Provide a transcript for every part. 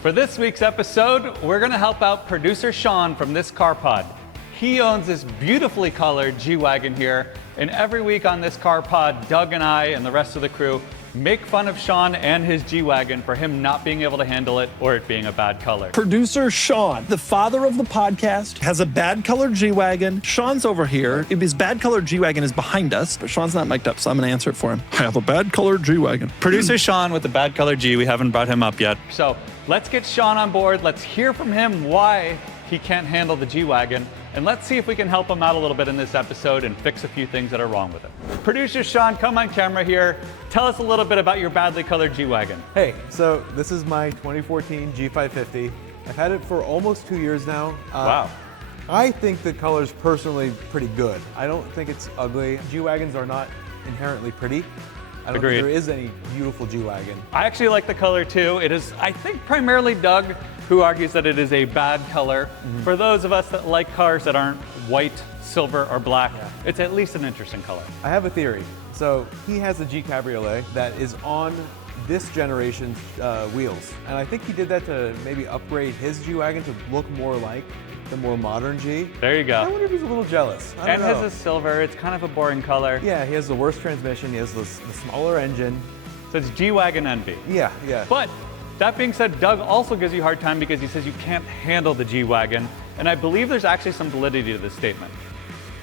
For this week's episode, we're gonna help out producer Sean from this car pod. He owns this beautifully colored G-Wagon here, and every week on this car pod, Doug and I and the rest of the crew make fun of Sean and his G-Wagon for him not being able to handle it or it being a bad color. Producer Sean, the father of the podcast, has a bad colored G-Wagon. Sean's over here. His bad colored G-Wagon is behind us, but Sean's not mic'd up, so I'm gonna answer it for him. I have a bad colored G-Wagon. Producer Sean with the bad colored G, we haven't brought him up yet. So let's get Sean on board. Let's hear from him why he can't handle the G-Wagon. And let's see if we can help him out a little bit in this episode and fix a few things that are wrong with it. Producer Sean, come on camera here. Tell us a little bit about your badly colored G-Wagon. Hey, so this is my 2014 G550. I've had it for almost 2 years now. Wow. I think the color's personally pretty good. I don't think it's ugly. G-Wagons are not inherently pretty. I don't think there is any beautiful G-Wagon. I actually like the color too. It is, I think, primarily Doug who argues that it is a bad color. Mm-hmm. For those of us that like cars that aren't white, silver, or black, it's at least an interesting color. I have a theory. So he has a G Cabriolet that is on this generation's wheels. And I think he did that to maybe upgrade his G-Wagon to look more like the more modern G. There you go. I wonder if he's a little jealous. I don't know. His is silver. It's kind of a boring color. Yeah, he has the worst transmission. He has the smaller engine. So it's G-Wagon envy. Yeah. But that being said, Doug also gives you a hard time because he says you can't handle the G-Wagon. And I believe there's actually some validity to this statement.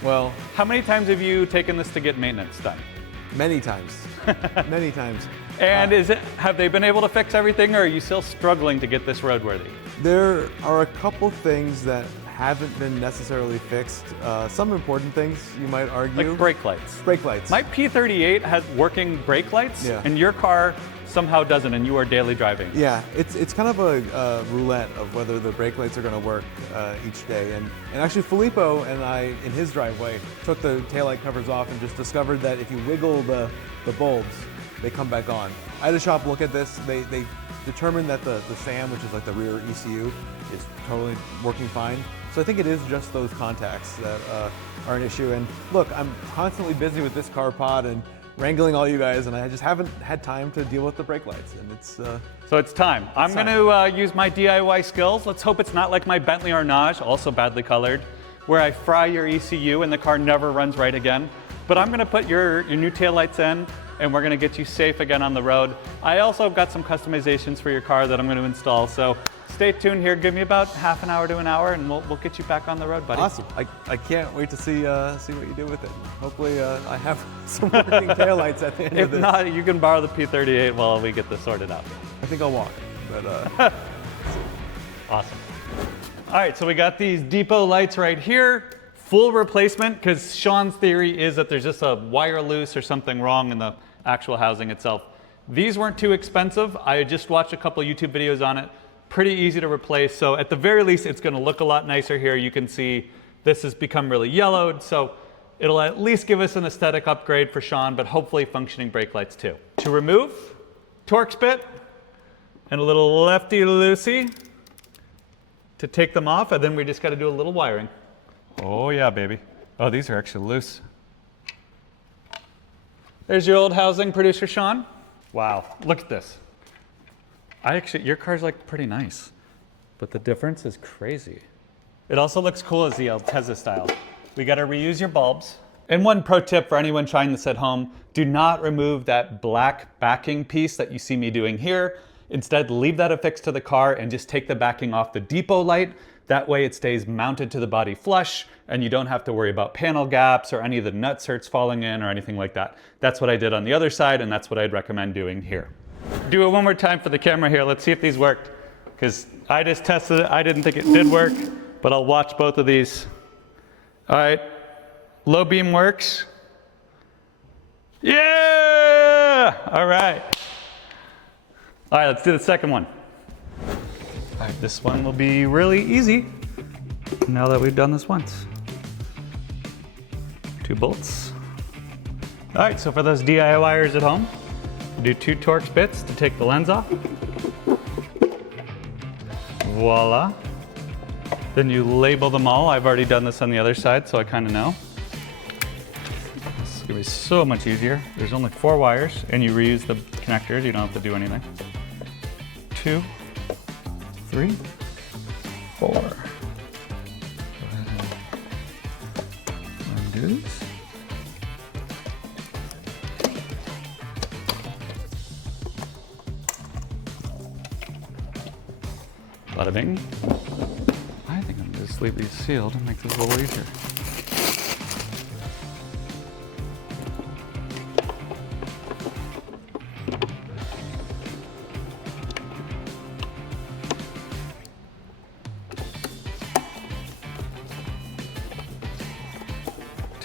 Well, how many times have you taken this to get maintenance done? Many times. Many times. And have they been able to fix everything, or are you still struggling to get this roadworthy? There are a couple things that haven't been necessarily fixed. Some important things, you might argue. Like brake lights. Brake lights. My P38 has working brake lights, and your car somehow doesn't, and you are daily driving. Yeah, it's kind of a roulette of whether the brake lights are going to work each day. And actually, Filippo and I, in his driveway, took the taillight covers off and just discovered that if you wiggle the bulbs, they come back on. I had a shop look at this. They determined that the SAM, which is like the rear ECU, is totally working fine. So I think it is just those contacts that are an issue. And look, I'm constantly busy with this car pod and wrangling all you guys, and I just haven't had time to deal with the brake lights. And it's so it's time. I'm going to use my DIY skills. Let's hope it's not like my Bentley Arnage, also badly colored, where I fry your ECU and the car never runs right again. But I'm going to put your new taillights in, and we're going to get you safe again on the road. I also got some customizations for your car that I'm going to install. So stay tuned here. Give me about half an hour to an hour, and we'll get you back on the road, buddy. Awesome. I can't wait to see what you do with it. Hopefully I have some working taillights at the end of this. If not, you can borrow the P38 while we get this sorted out. I think I'll walk, but awesome. All right, so we got these depot lights right here. Full replacement, because Sean's theory is that there's just a wire loose or something wrong in the actual housing itself. These weren't too expensive. I just watched a couple YouTube videos on it. Pretty easy to replace. So at the very least, it's gonna look a lot nicer here. You can see this has become really yellowed. So it'll at least give us an aesthetic upgrade for Sean, but hopefully functioning brake lights too. To remove, Torx bit and a little lefty-loosey to take them off, and then we just gotta do a little wiring. Oh yeah, baby. Oh, these are actually loose. There's your old housing, producer Sean. Wow, look at this. Your car's like pretty nice, but the difference is crazy. It also looks cool as the Altezza style. We gotta reuse your bulbs. And one pro tip for anyone trying this at home, do not remove that black backing piece that you see me doing here. Instead, leave that affixed to the car and just take the backing off the depot light. That way it stays mounted to the body flush and you don't have to worry about panel gaps or any of the nut certs falling in or anything like that. That's what I did on the other side, and that's what I'd recommend doing here. Do it one more time for the camera here. Let's see if these worked, because I just tested it. I didn't think it did work, but I'll watch both of these. All right, low beam works. Yeah! All right. All right, let's do the second one. All right, this one will be really easy now that we've done this once. 2 bolts. All right, so for those DIYers at home, do 2 Torx bits to take the lens off. Voila. Then you label them all. I've already done this on the other side, so I kind of know. It's gonna be so much easier. There's only 4 wires, and you reuse the connectors. You don't have to do anything. 2, 3, 4. Go ahead and undo these. Bada bing. I think I'm gonna just leave these sealed and make this a little easier.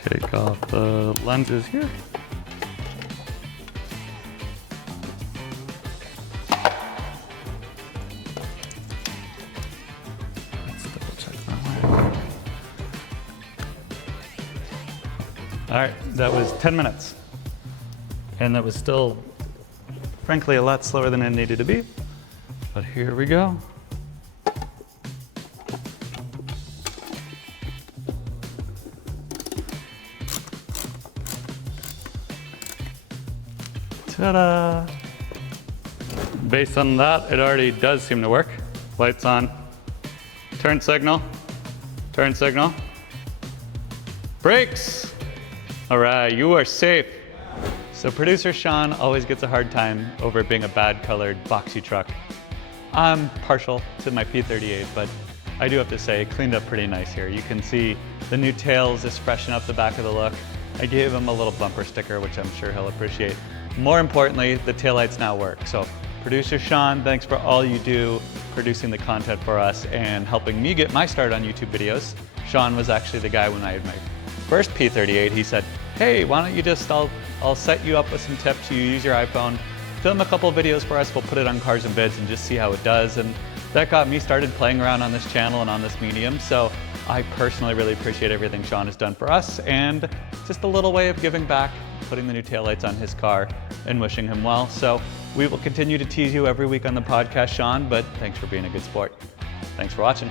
Take off the lenses here. Let's double check that way. All right, that was 10 minutes. And that was still, frankly, a lot slower than it needed to be. But here we go. Ta-da! Based on that, it already does seem to work. Lights on. Turn signal. Turn signal. Brakes! All right, you are safe. So producer Sean always gets a hard time over it being a bad colored boxy truck. I'm partial to my P38, but I do have to say, it cleaned up pretty nice here. You can see the new tails just freshen up the back of the look. I gave him a little bumper sticker, which I'm sure he'll appreciate. More importantly, the taillights now work. So producer Sean, thanks for all you do, producing the content for us and helping me get my start on YouTube videos. Sean was actually the guy when I had my first P38. He said, hey, why don't you just, I'll set you up with some tips. You use your iPhone, film a couple of videos for us. We'll put it on Cars and Vids and just see how it does. And that got me started playing around on this channel and on this medium. So I personally really appreciate everything Sean has done for us, and just a little way of giving back, putting the new taillights on his car and wishing him well. So we will continue to tease you every week on the podcast, Sean, but thanks for being a good sport. Thanks for watching.